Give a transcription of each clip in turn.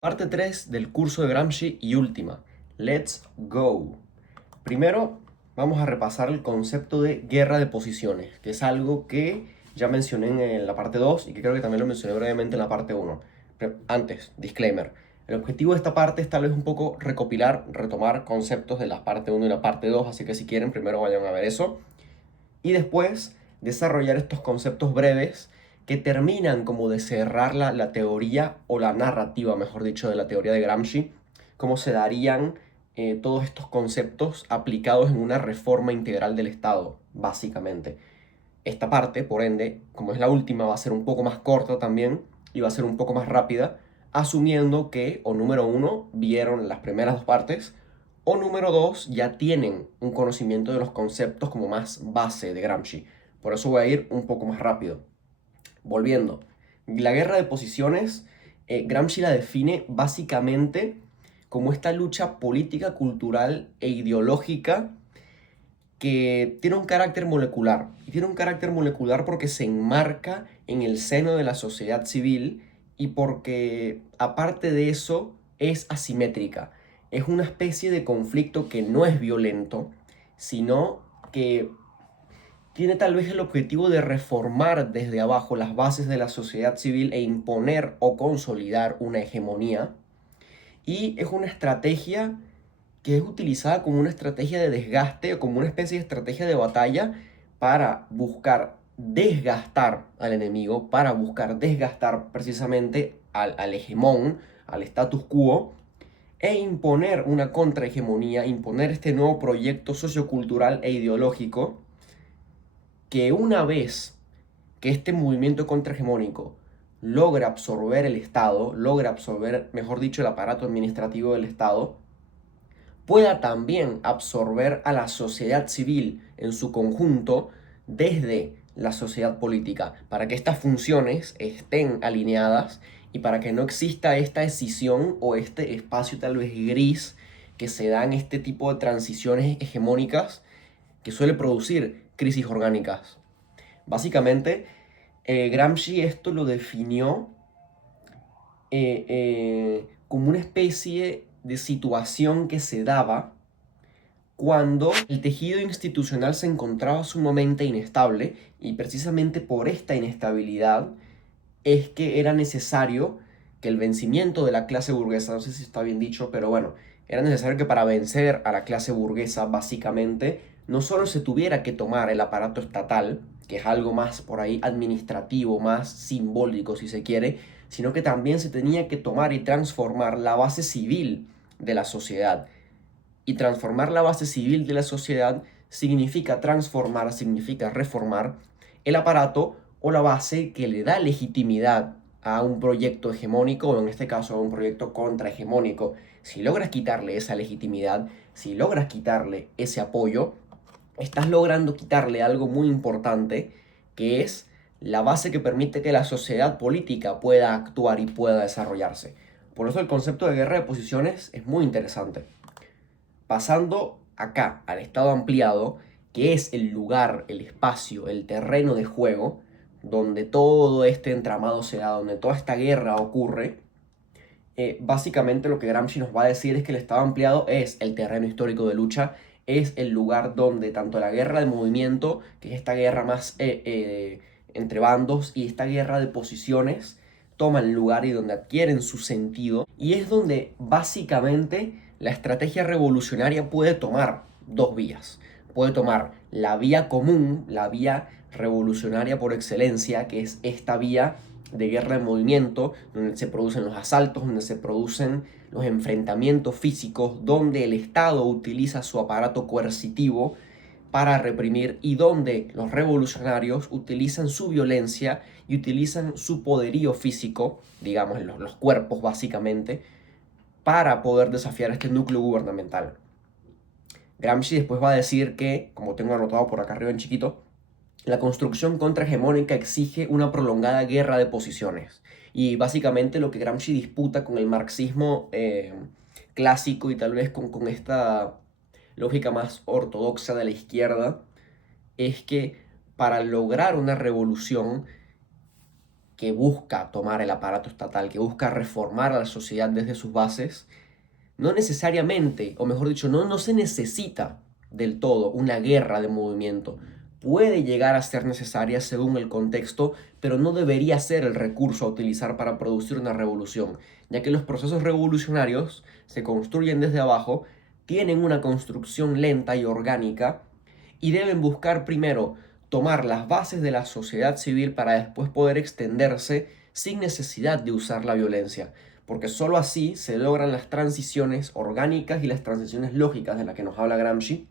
Parte 3 del curso de Gramsci y última. Let's go. Primero vamos a repasar el concepto de guerra de posiciones, que es algo que ya mencioné en la parte 2 y que creo que también lo mencioné brevemente en la parte 1. Pero antes, disclaimer. El objetivo de esta parte es tal vez un poco recopilar, retomar conceptos de la parte 1 y la parte 2, así que si quieren primero vayan a ver eso. Y después desarrollar estos conceptos breves que terminan como de cerrar la teoría o la narrativa, mejor dicho, de la teoría de Gramsci, cómo se darían todos estos conceptos aplicados en una reforma integral del Estado, básicamente. Esta parte, por ende, como es la última, va a ser un poco más corta también y va a ser un poco más rápida, asumiendo que, o número uno, vieron las primeras dos partes, o número dos, ya tienen un conocimiento de los conceptos como más base de Gramsci. Por eso voy a ir un poco más rápido. Volviendo, la guerra de posiciones, Gramsci la define básicamente como esta lucha política, cultural e ideológica que tiene un carácter molecular. Y tiene un carácter molecular porque se enmarca en el seno de la sociedad civil y porque, aparte de eso, es asimétrica. Es una especie de conflicto que no es violento, sino que tiene tal vez el objetivo de reformar desde abajo las bases de la sociedad civil e imponer o consolidar una hegemonía. Y es una estrategia que es utilizada como una estrategia de desgaste o como una especie de estrategia de batalla para buscar desgastar al enemigo, para buscar desgastar precisamente al hegemón, al status quo, e imponer una contrahegemonía, imponer este nuevo proyecto sociocultural e ideológico que una vez que este movimiento contrahegemónico logra absorber el Estado, logra absorber, mejor dicho, el aparato administrativo del Estado, pueda también absorber a la sociedad civil en su conjunto desde la sociedad política, para que estas funciones estén alineadas y para que no exista esta escisión o este espacio tal vez gris que se da en este tipo de transiciones hegemónicas que suele producir crisis orgánicas. Básicamente, Gramsci esto lo definió como una especie de situación que se daba cuando el tejido institucional se encontraba sumamente inestable y precisamente por esta inestabilidad es que era necesario que el vencimiento de la clase burguesa, no sé si está bien dicho, pero bueno, era necesario que para vencer a la clase burguesa básicamente no solo se tuviera que tomar el aparato estatal, que es algo más por ahí administrativo, más simbólico si se quiere, sino que también se tenía que tomar y transformar la base civil de la sociedad. Y transformar la base civil de la sociedad significa transformar, significa reformar el aparato o la base que le da legitimidad a un proyecto hegemónico o en este caso a un proyecto contrahegemónico. Si logras quitarle esa legitimidad, si logras quitarle ese apoyo, estás logrando quitarle algo muy importante que es la base que permite que la sociedad política pueda actuar y pueda desarrollarse. Por eso el concepto de guerra de posiciones es muy interesante. Pasando acá al estado ampliado, que es el lugar, el espacio, el terreno de juego, donde todo este entramado se da, donde toda esta guerra ocurre, básicamente lo que Gramsci nos va a decir es que el estado ampliado es el terreno histórico de lucha, es el lugar donde tanto la guerra de movimiento, que es esta guerra más entre bandos, y esta guerra de posiciones, toman lugar y donde adquieren su sentido, y es donde básicamente la estrategia revolucionaria puede tomar dos vías. Puede tomar la vía común, la vía revolucionaria por excelencia, que es esta vía de guerra de movimiento, donde se producen los asaltos, donde se producen los enfrentamientos físicos, donde el Estado utiliza su aparato coercitivo para reprimir y donde los revolucionarios utilizan su violencia y utilizan su poderío físico, digamos los cuerpos básicamente, para poder desafiar este núcleo gubernamental. Gramsci después va a decir que, como tengo anotado por acá arriba en chiquito, la construcción contrahegemónica exige una prolongada guerra de posiciones. Y básicamente lo que Gramsci disputa con el marxismo clásico y tal vez con esta lógica más ortodoxa de la izquierda es que para lograr una revolución que busca tomar el aparato estatal, que busca reformar a la sociedad desde sus bases, no necesariamente, o mejor dicho, no se necesita del todo una guerra de movimiento. Puede llegar a ser necesaria según el contexto, pero no debería ser el recurso a utilizar para producir una revolución, ya que los procesos revolucionarios se construyen desde abajo, tienen una construcción lenta y orgánica, y deben buscar primero tomar las bases de la sociedad civil para después poder extenderse sin necesidad de usar la violencia, porque sólo así se logran las transiciones orgánicas y las transiciones lógicas de las que nos habla Gramsci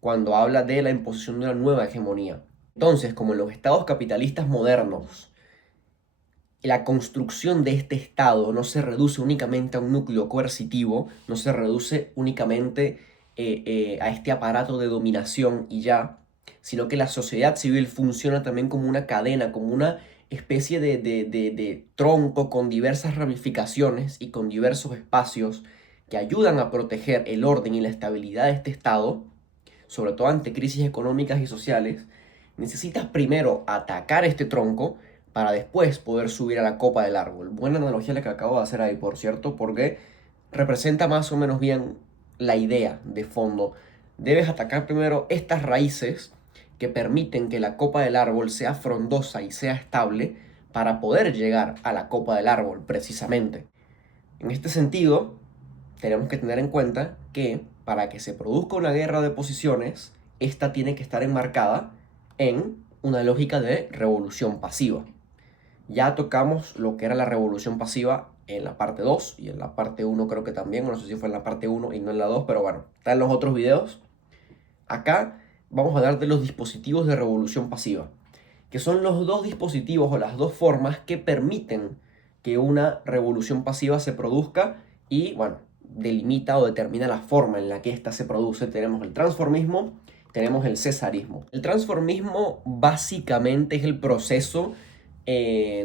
cuando habla de la imposición de una nueva hegemonía. Entonces, como en los estados capitalistas modernos, la construcción de este estado no se reduce únicamente a un núcleo coercitivo, no se reduce únicamente a este aparato de dominación y ya, sino que la sociedad civil funciona también como una cadena, como una especie de tronco con diversas ramificaciones y con diversos espacios que ayudan a proteger el orden y la estabilidad de este estado, sobre todo ante crisis económicas y sociales. Necesitas primero atacar este tronco para después poder subir a la copa del árbol. Buena analogía la que acabo de hacer ahí, por cierto, porque representa más o menos bien la idea de fondo. Debes atacar primero estas raíces que permiten que la copa del árbol sea frondosa y sea estable para poder llegar a la copa del árbol, precisamente. En este sentido, tenemos que tener en cuenta que para que se produzca una guerra de posiciones, esta tiene que estar enmarcada en una lógica de revolución pasiva. Ya tocamos lo que era la revolución pasiva en la parte 2 y en la parte 1 creo que también, no sé si fue en la parte 1 y no en la 2, pero bueno, está en los otros videos. Acá vamos a hablar de los dispositivos de revolución pasiva, que son los dos dispositivos o las dos formas que permiten que una revolución pasiva se produzca y, bueno, delimita o determina la forma en la que ésta se produce. Tenemos el transformismo, tenemos el cesarismo. El transformismo básicamente es el proceso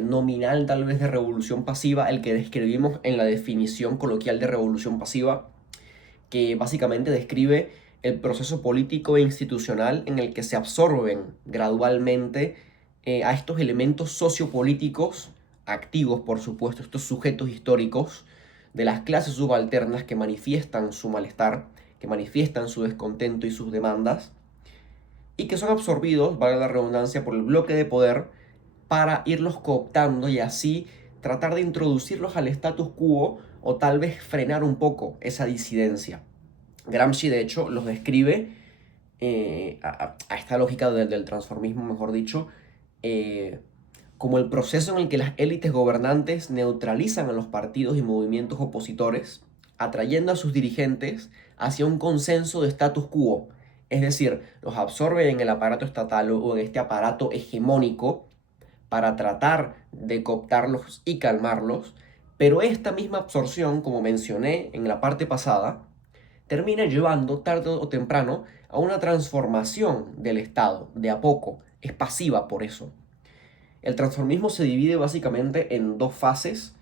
nominal tal vez de revolución pasiva, el que describimos en la definición coloquial de revolución pasiva, que básicamente describe el proceso político e institucional en el que se absorben gradualmente a estos elementos sociopolíticos activos, por supuesto, estos sujetos históricos de las clases subalternas que manifiestan su malestar, que manifiestan su descontento y sus demandas, y que son absorbidos, vale la redundancia, por el bloque de poder para irlos cooptando y así tratar de introducirlos al status quo o tal vez frenar un poco esa disidencia. Gramsci, de hecho, los describe a esta lógica del transformismo, mejor dicho, como el proceso en el que las élites gobernantes neutralizan a los partidos y movimientos opositores, atrayendo a sus dirigentes hacia un consenso de status quo, es decir, los absorben en el aparato estatal o en este aparato hegemónico para tratar de cooptarlos y calmarlos, pero esta misma absorción, como mencioné en la parte pasada, termina llevando tarde o temprano a una transformación del Estado, de a poco, es pasiva por eso. El transformismo se divide básicamente en dos fases.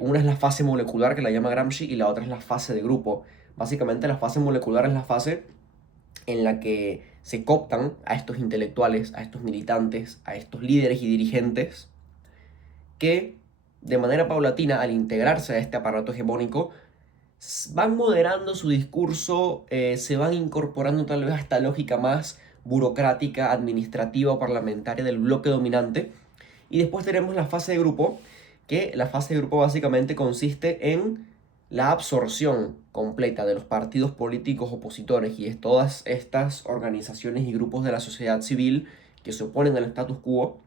Una es la fase molecular, que la llama Gramsci, y la otra es la fase de grupo. Básicamente la fase molecular es la fase en la que se cooptan a estos intelectuales, a estos militantes, a estos líderes y dirigentes, que de manera paulatina, al integrarse a este aparato hegemónico, van moderando su discurso, se van incorporando tal vez a esta lógica más burocrática, administrativa o parlamentaria del bloque dominante. Y después tenemos la fase de grupo, que la fase de grupo básicamente consiste en la absorción completa de los partidos políticos opositores y de todas estas organizaciones y grupos de la sociedad civil que se oponen al status quo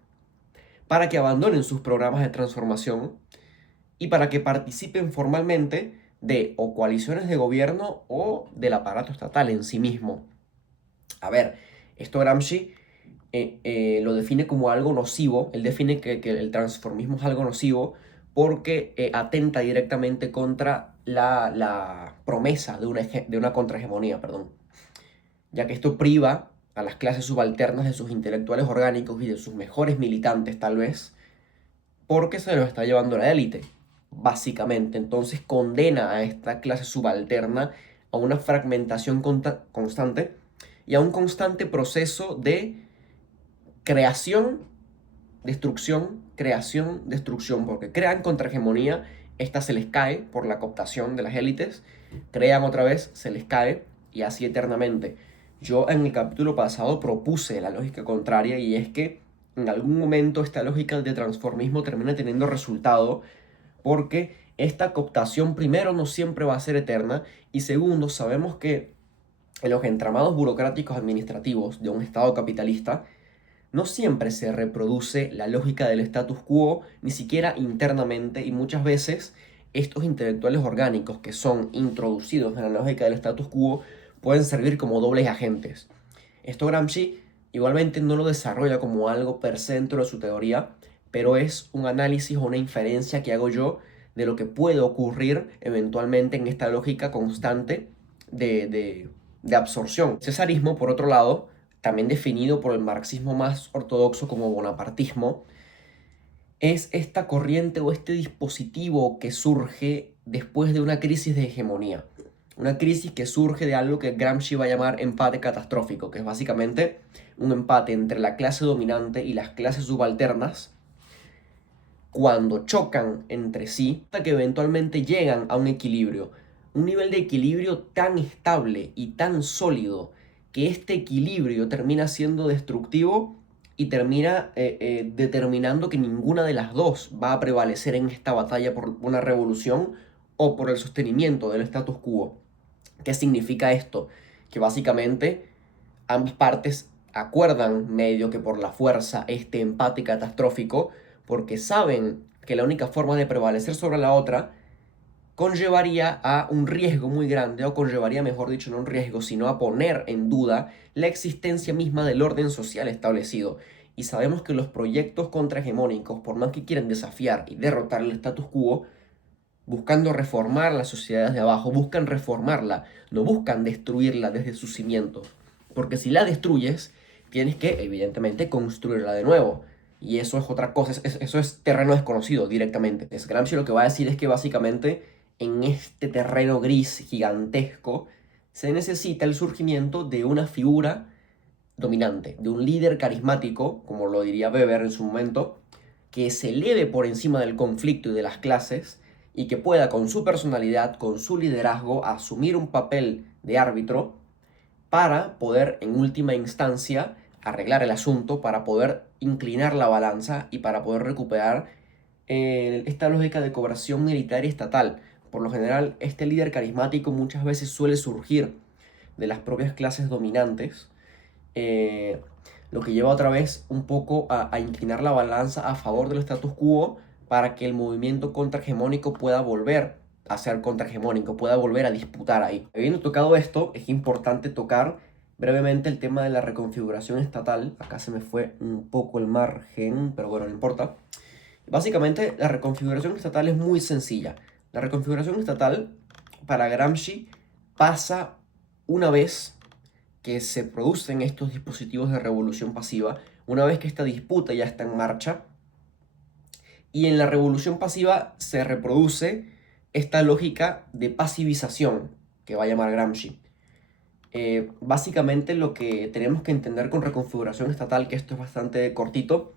para que abandonen sus programas de transformación y para que participen formalmente de o coaliciones de gobierno o del aparato estatal en sí mismo. A ver, esto Gramsci lo define como algo nocivo. Él define que el transformismo es algo nocivo porque atenta directamente contra la promesa de una contrahegemonía, perdón, ya que esto priva a las clases subalternas de sus intelectuales orgánicos y de sus mejores militantes tal vez, porque se los está llevando la élite, básicamente. Entonces condena a esta clase subalterna a una fragmentación constante y a un constante proceso de creación destrucción, creación, destrucción, porque crean contrahegemonía, esta se les cae por la cooptación de las élites, crean otra vez, se les cae, y así eternamente. Yo en el capítulo pasado propuse la lógica contraria, y es que en algún momento esta lógica de transformismo termina teniendo resultado, porque esta cooptación primero no siempre va a ser eterna, y segundo, sabemos que en los entramados burocráticos administrativos de un Estado capitalista no siempre se reproduce la lógica del status quo, ni siquiera internamente, y muchas veces estos intelectuales orgánicos que son introducidos en la lógica del status quo pueden servir como dobles agentes. Esto Gramsci igualmente no lo desarrolla como algo per se dentro de su teoría, pero es un análisis o una inferencia que hago yo de lo que puede ocurrir eventualmente en esta lógica constante de absorción. Cesarismo, por otro lado, también definido por el marxismo más ortodoxo como bonapartismo, es esta corriente o este dispositivo que surge después de una crisis de hegemonía. Una crisis que surge de algo que Gramsci va a llamar empate catastrófico, que es básicamente un empate entre la clase dominante y las clases subalternas cuando chocan entre sí, hasta que eventualmente llegan a un equilibrio. Un nivel de equilibrio tan estable y tan sólido que este equilibrio termina siendo destructivo y termina determinando que ninguna de las dos va a prevalecer en esta batalla por una revolución o por el sostenimiento del status quo. ¿Qué significa esto? Que básicamente ambas partes acuerdan medio que por la fuerza este empate catastrófico, porque saben que la única forma de prevalecer sobre la otra conllevaría a un riesgo muy grande, o conllevaría, mejor dicho, no un riesgo, sino a poner en duda la existencia misma del orden social establecido. Y sabemos que los proyectos contrahegemónicos, por más que quieran desafiar y derrotar el status quo, buscando reformar las sociedades de abajo, buscan reformarla, no buscan destruirla desde sus cimientos. Porque si la destruyes, tienes que, evidentemente, construirla de nuevo. Y eso es otra cosa, eso es terreno desconocido directamente. Gramsci lo que va a decir es que básicamente en este terreno gris gigantesco se necesita el surgimiento de una figura dominante, de un líder carismático, como lo diría Weber en su momento, que se eleve por encima del conflicto y de las clases y que pueda con su personalidad, con su liderazgo, asumir un papel de árbitro para poder en última instancia arreglar el asunto, para poder inclinar la balanza y para poder recuperar esta lógica de cooperación militar y estatal. Por lo general, este líder carismático muchas veces suele surgir de las propias clases dominantes, eh, lo que lleva otra vez un poco a inclinar la balanza a favor del status quo para que el movimiento contrahegemónico pueda volver a ser contrahegemónico, pueda volver a disputar ahí. Habiendo tocado esto, es importante tocar brevemente el tema de la reconfiguración estatal. Acá se me fue un poco el margen, pero bueno, no importa. Básicamente, la reconfiguración estatal es muy sencilla. La reconfiguración estatal, para Gramsci, pasa una vez que se producen estos dispositivos de revolución pasiva, una vez que esta disputa ya está en marcha, y en la revolución pasiva se reproduce esta lógica de pasivización que va a llamar Gramsci. Básicamente lo que tenemos que entender con reconfiguración estatal, que esto es bastante cortito,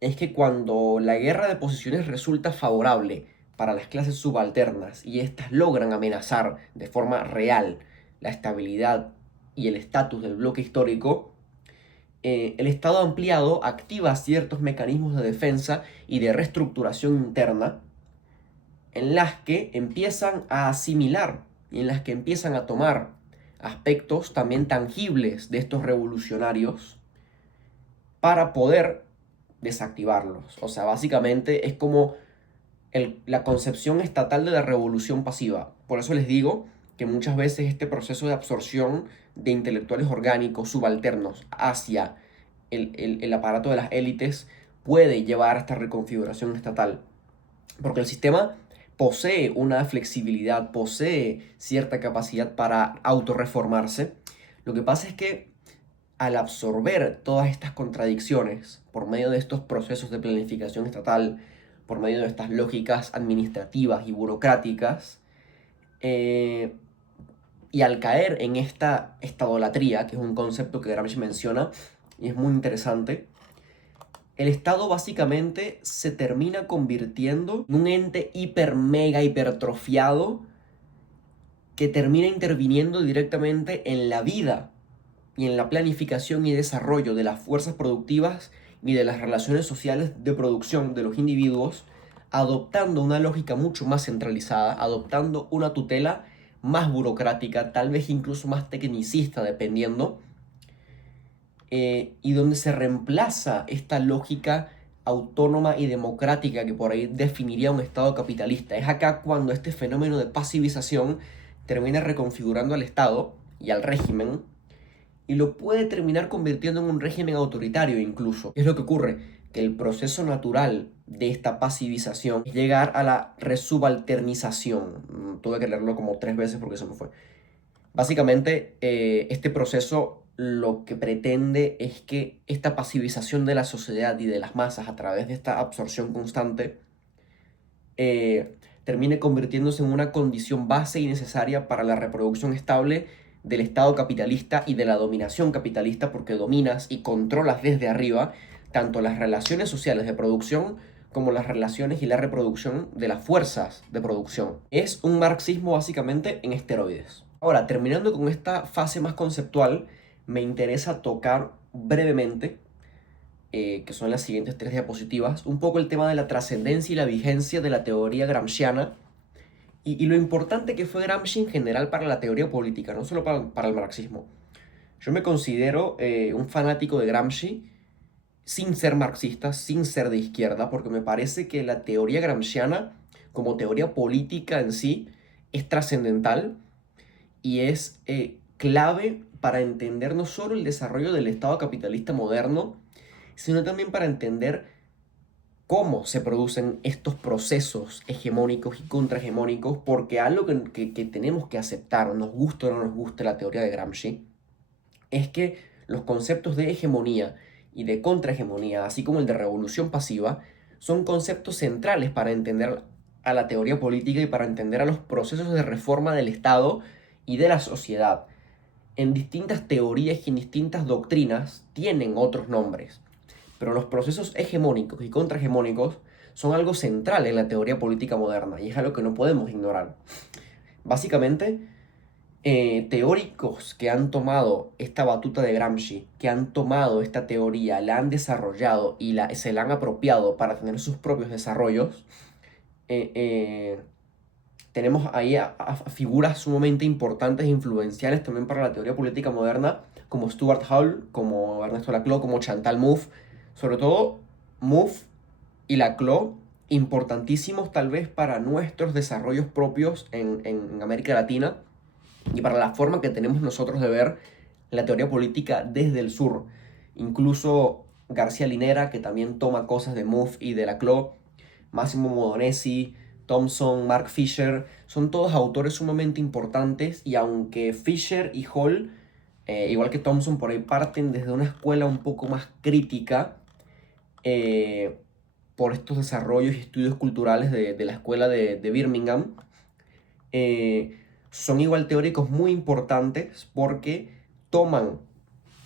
es que cuando la guerra de posiciones resulta favorable para las clases subalternas y éstas logran amenazar de forma real la estabilidad y el estatus del bloque histórico, el Estado ampliado activa ciertos mecanismos de defensa y de reestructuración interna en las que empiezan a asimilar y en las que empiezan a tomar aspectos también tangibles de estos revolucionarios para poder desactivarlos. O sea, básicamente es como la concepción estatal de la revolución pasiva. Por eso les digo que muchas veces este proceso de absorción de intelectuales orgánicos subalternos hacia el aparato de las élites puede llevar a esta reconfiguración estatal. Porque el sistema posee una flexibilidad, posee cierta capacidad para autorreformarse. Lo que pasa es que al absorber todas estas contradicciones por medio de estos procesos de planificación estatal, por medio de estas lógicas administrativas y burocráticas, y al caer en esta estadolatría, que es un concepto que Gramsci menciona y es muy interesante, el Estado básicamente se termina convirtiendo en un ente hiper, mega, hipertrofiado que termina interviniendo directamente en la vida y en la planificación y desarrollo de las fuerzas productivas y de las relaciones sociales de producción de los individuos, adoptando una lógica mucho más centralizada, adoptando una tutela más burocrática, tal vez incluso más tecnicista, dependiendo, y donde se reemplaza esta lógica autónoma y democrática que por ahí definiría un Estado capitalista. Es acá cuando este fenómeno de pasivización termina reconfigurando al Estado y al régimen y lo puede terminar convirtiendo en un régimen autoritario incluso. ¿Qué es lo que ocurre? Que el proceso natural de esta pasivización es llegar a la resubalternización. Tuve que leerlo como 3 veces porque se me fue. Básicamente, este proceso lo que pretende es que esta pasivización de la sociedad y de las masas a través de esta absorción constante termine convirtiéndose en una condición base y necesaria para la reproducción estable del Estado capitalista y de la dominación capitalista, porque dominas y controlas desde arriba tanto las relaciones sociales de producción como las relaciones y la reproducción de las fuerzas de producción. Es un marxismo básicamente en esteroides. Ahora, terminando con esta fase más conceptual, me interesa tocar brevemente, que son las siguientes 3 diapositivas, un poco el tema de la trascendencia y la vigencia de la teoría gramsciana y lo importante que fue Gramsci en general para la teoría política, no solo para el marxismo. Yo me considero un fanático de Gramsci sin ser marxista, sin ser de izquierda, porque me parece que la teoría gramsciana, como teoría política en sí, es trascendental y es clave para entender no solo el desarrollo del Estado capitalista moderno, sino también para entender cómo se producen estos procesos hegemónicos y contrahegemónicos, porque algo que tenemos que aceptar, nos guste o no nos guste la teoría de Gramsci, es que los conceptos de hegemonía y de contrahegemonía, así como el de revolución pasiva, son conceptos centrales para entender a la teoría política y para entender a los procesos de reforma del Estado y de la sociedad. En distintas teorías y en distintas doctrinas tienen otros nombres, pero los procesos hegemónicos y contrahegemónicos son algo central en la teoría política moderna y es algo que no podemos ignorar. Básicamente, teóricos que han tomado esta batuta de Gramsci, que han tomado esta teoría, la han desarrollado y se la han apropiado para tener sus propios desarrollos, tenemos ahí a figuras sumamente importantes e influenciales también para la teoría política moderna, como Stuart Hall, como Ernesto Laclau, como Chantal Mouffe. Sobre todo, Mouffe y Laclau, importantísimos tal vez para nuestros desarrollos propios en América Latina y para la forma que tenemos nosotros de ver la teoría política desde el sur. Incluso García Linera, que también toma cosas de Mouffe y de Laclau, Massimo Modonesi, Thompson, Mark Fisher, son todos autores sumamente importantes y aunque Fisher y Hall, igual que Thompson, por ahí parten desde una escuela un poco más crítica por estos desarrollos y estudios culturales de la escuela de Birmingham, son igual teóricos muy importantes porque toman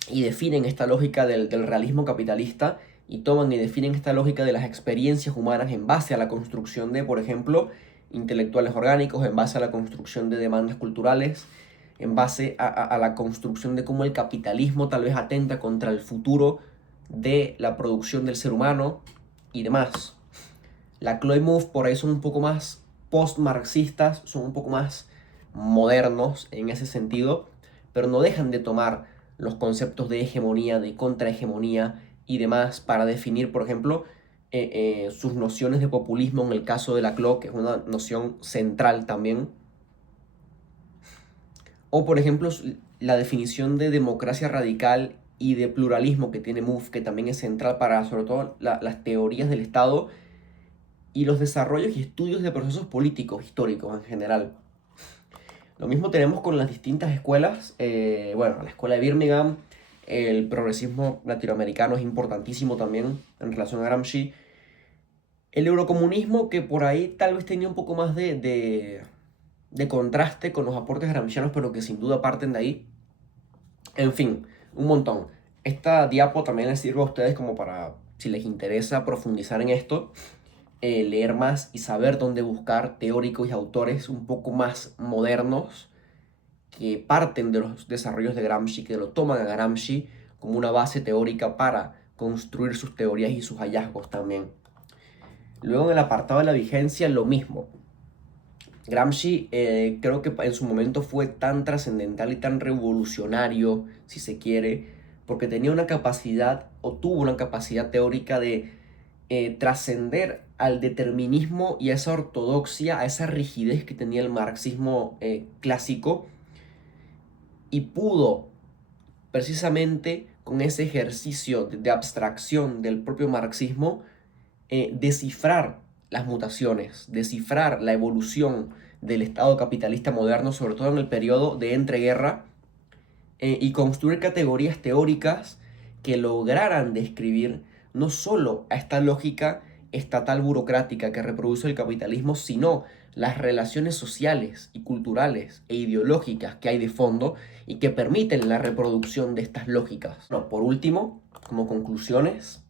y definen esta lógica del realismo capitalista y toman y definen esta lógica de las experiencias humanas en base a la construcción de, por ejemplo, intelectuales orgánicos, en base a la construcción de demandas culturales, en base a la construcción de cómo el capitalismo tal vez atenta contra el futuro de la producción del ser humano y demás. Laclau y Mouffe por ahí son un poco más post-marxistas, son un poco más modernos en ese sentido, pero no dejan de tomar los conceptos de hegemonía, de contrahegemonía y demás para definir, por ejemplo, sus nociones de populismo en el caso de Laclau, que es una noción central también. O, por ejemplo, la definición de democracia radical y de pluralismo que tiene Mouffe, que también es central para, sobre todo, las teorías del Estado y los desarrollos y estudios de procesos políticos históricos en general. Lo mismo tenemos con las distintas escuelas. Bueno, la escuela de Birmingham, el progresismo latinoamericano es importantísimo también en relación a Gramsci. El eurocomunismo, que por ahí tal vez tenía un poco más de contraste con los aportes gramscianos, pero que sin duda parten de ahí. En fin, un montón. Esta diapo también les sirve a ustedes como para si les interesa profundizar en esto, leer más y saber dónde buscar teóricos y autores un poco más modernos que parten de los desarrollos de Gramsci, que lo toman a Gramsci como una base teórica para construir sus teorías y sus hallazgos también. Luego en el apartado de la vigencia, lo mismo. Gramsci creo que en su momento fue tan trascendental y tan revolucionario, si se quiere, porque tenía una capacidad o tuvo una capacidad teórica de trascender al determinismo y a esa ortodoxia, a esa rigidez que tenía el marxismo clásico, y pudo precisamente con ese ejercicio de abstracción del propio marxismo descifrar las mutaciones, descifrar la evolución del Estado capitalista moderno, sobre todo en el periodo de entreguerra, y construir categorías teóricas que lograran describir no solo a esta lógica estatal burocrática que reproduce el capitalismo, sino las relaciones sociales y culturales e ideológicas que hay de fondo y que permiten la reproducción de estas lógicas. Bueno, por último, como conclusiones,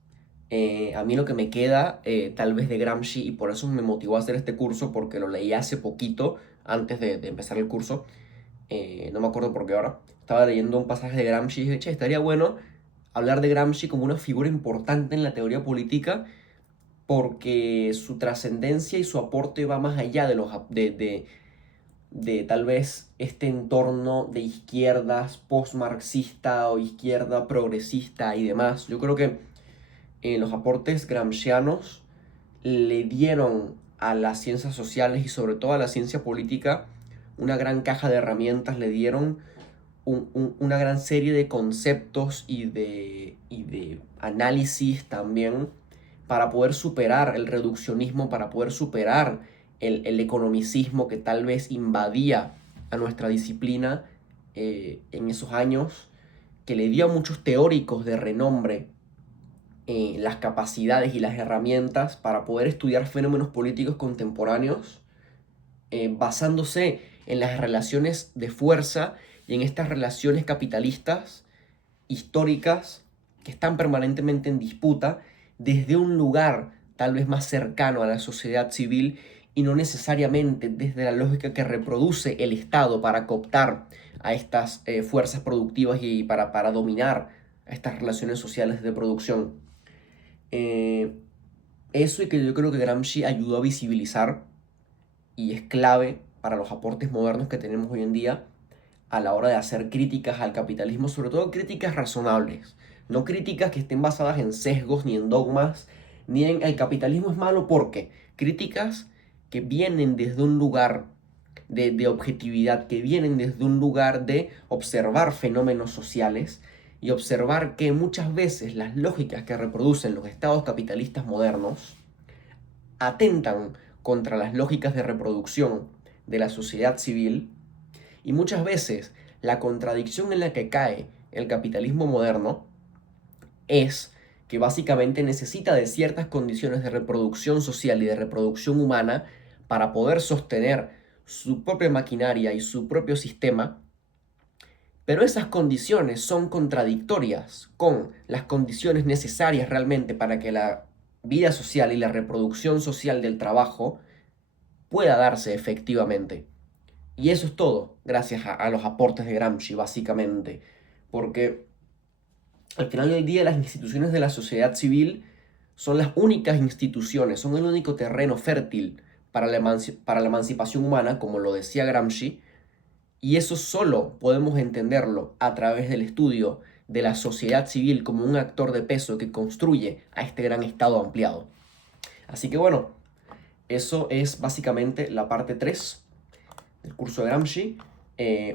a mí lo que me queda tal vez de Gramsci, y por eso me motivó a hacer este curso, porque lo leí hace poquito, antes de empezar el curso, no me acuerdo por qué ahora, estaba leyendo un pasaje de Gramsci y dije, che, estaría bueno hablar de Gramsci como una figura importante en la teoría política, porque su trascendencia y su aporte va más allá de tal vez este entorno de izquierdas post-marxista o izquierda progresista y demás. Yo creo que los aportes gramscianos le dieron a las ciencias sociales y sobre todo a la ciencia política una gran caja de herramientas, le dieron una gran serie de conceptos y de análisis también para poder superar el reduccionismo, para poder superar el economicismo que tal vez invadía a nuestra disciplina en esos años, que le dio a muchos teóricos de renombre las capacidades y las herramientas para poder estudiar fenómenos políticos contemporáneos basándose en las relaciones de fuerza y en estas relaciones capitalistas históricas que están permanentemente en disputa desde un lugar tal vez más cercano a la sociedad civil y no necesariamente desde la lógica que reproduce el Estado para cooptar a estas fuerzas productivas y para dominar a estas relaciones sociales de producción. Eso, y que yo creo que Gramsci ayudó a visibilizar y es clave para los aportes modernos que tenemos hoy en día a la hora de hacer críticas al capitalismo, sobre todo críticas razonables, no críticas que estén basadas en sesgos ni en dogmas, ni en el capitalismo es malo porque, críticas que vienen desde un lugar de objetividad, que vienen desde un lugar de observar fenómenos sociales y observar que muchas veces las lógicas que reproducen los estados capitalistas modernos atentan contra las lógicas de reproducción de la sociedad civil, y muchas veces la contradicción en la que cae el capitalismo moderno es que básicamente necesita de ciertas condiciones de reproducción social y de reproducción humana para poder sostener su propia maquinaria y su propio sistema, pero esas condiciones son contradictorias con las condiciones necesarias realmente para que la vida social y la reproducción social del trabajo pueda darse efectivamente. Y eso es todo, gracias a los aportes de Gramsci, básicamente. Porque al final del día las instituciones de la sociedad civil son las únicas instituciones, son el único terreno fértil para la emancipación humana, como lo decía Gramsci, y eso solo podemos entenderlo a través del estudio de la sociedad civil como un actor de peso que construye a este gran Estado ampliado. Así que bueno, eso es básicamente la parte 3 del curso de Gramsci.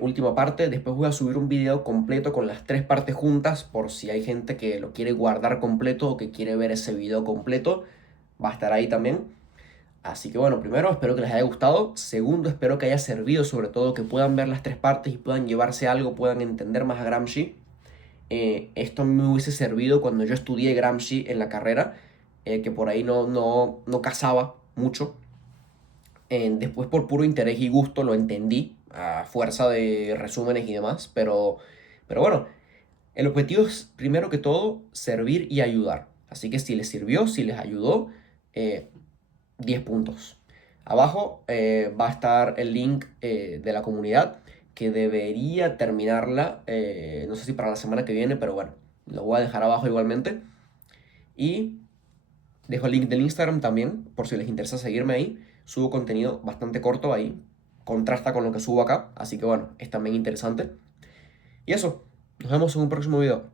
Última parte, después voy a subir un video completo con las 3 partes juntas por si hay gente que lo quiere guardar completo o que quiere ver ese video completo, va a estar ahí también. Así que bueno, primero espero que les haya gustado, segundo espero que haya servido, sobre todo que puedan ver las 3 partes y puedan llevarse algo, puedan entender más a Gramsci. Esto me hubiese servido cuando yo estudié Gramsci en la carrera, que por ahí no casaba mucho. Después por puro interés y gusto lo entendí a fuerza de resúmenes y demás, pero bueno, el objetivo es primero que todo servir y ayudar. Así que si les sirvió, si les ayudó, 10 puntos. Abajo va a estar el link de la comunidad, que debería terminarla, no sé si para la semana que viene, pero bueno, lo voy a dejar abajo igualmente. Y dejo el link del Instagram también, por si les interesa seguirme ahí. Subo contenido bastante corto ahí, contrasta con lo que subo acá, así que bueno, es también interesante. Y eso, nos vemos en un próximo video.